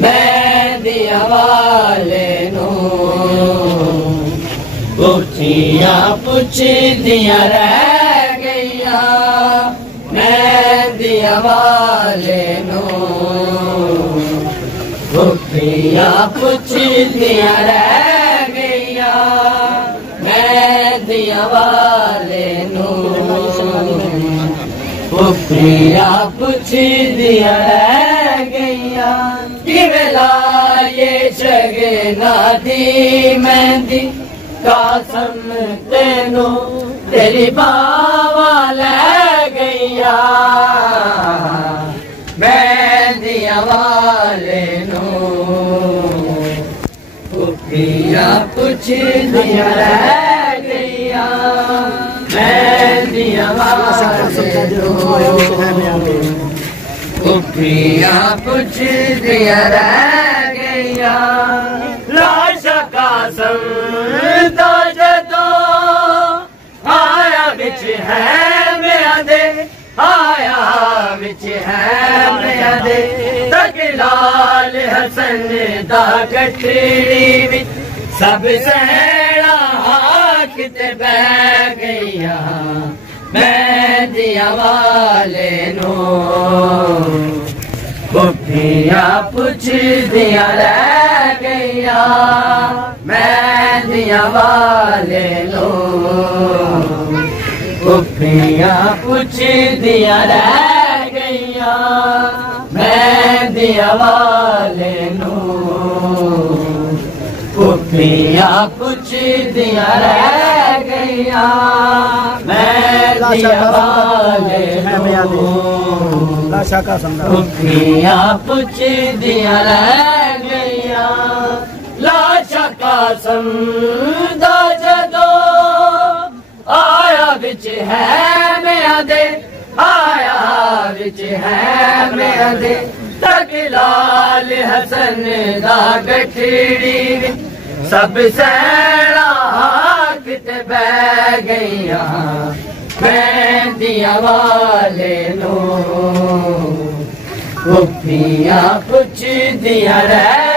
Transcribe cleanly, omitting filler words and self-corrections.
मेहंदिया वाले नू पुछियां पुछदियां रह गईया। मेहंदिया वाले नू पुछियां पुछदियां रह गईया। मेहंदिया वाले नू पुछियां पुछदियां रह गईया। किवेला ये शगना दी मेहंदी कासम तेनू तेरी बावा ले गईया। मेहंदिया वाले नू पुछियां पुछदियां रह गईया। मेहंदिया वाले नू पुछियां पुछदियां रह गईया। लाशा कासम दा जदो आया बिच है मेरा दे, आया बिच है मेरा दे। तकलाल हसन दा गठड़ी विच सब सहना किते बह गईया। मेहंदिया वाले नू पुछियां पुछदियां रह गईया। मेहंदिया वाले नू पुछियां पुछदियां रह गईया। मेहंदिया वाले नू पुछियां पुछदियां रह गईया। मेहंदिया वाले नू पुछियां पुछदियां रह गईया। लाशा कासम दा जदो आया बिच है मेरा दे, आया बिच है मेरा दे। तकलाल हसन दा गठड़ी सब सहना किते बह गईया। मेहंदिया वाले नू पुछियां पुछदियां रह